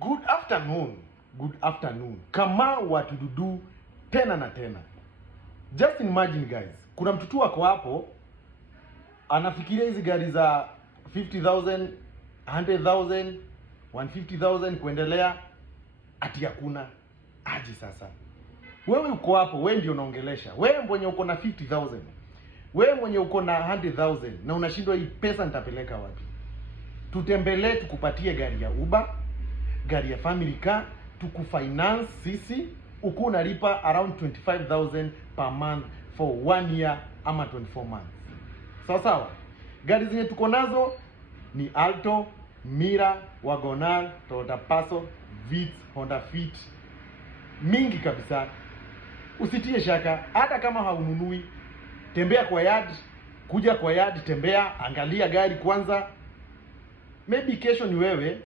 Good afternoon. Good afternoon. Kama watu dudu tena na tena. Just imagine guys. Kuna mtu tu ako hapo anafikiria hizi gari za 50,000, 100,000, 150,000 kuendelea ati hakuna. Aje sasa. Wewe uko hapo, wewe ndio unaongelesha. Wewe mwenye uko na 50,000. Wewe mwenye uko na 100,000 na unashindwa hii pesa nitapeleka wapi? Tutembelee tukupatie gari ya Uber, gari ya family car, tukufinance sisi, uko unalipa around 25,000 per month for 1 year ama 24 months. Sawa sawa. Gari zenye tuko nazo ni Alto, Mira, Wagonar, Toyota Passo, Vitz, Honda Fit. Mingi kabisa. Usitie shaka, hata kama haununui, tembea kwa yard, kuja kwa yard, tembea, angalia gari kwanza. Maybe kesho ni wewe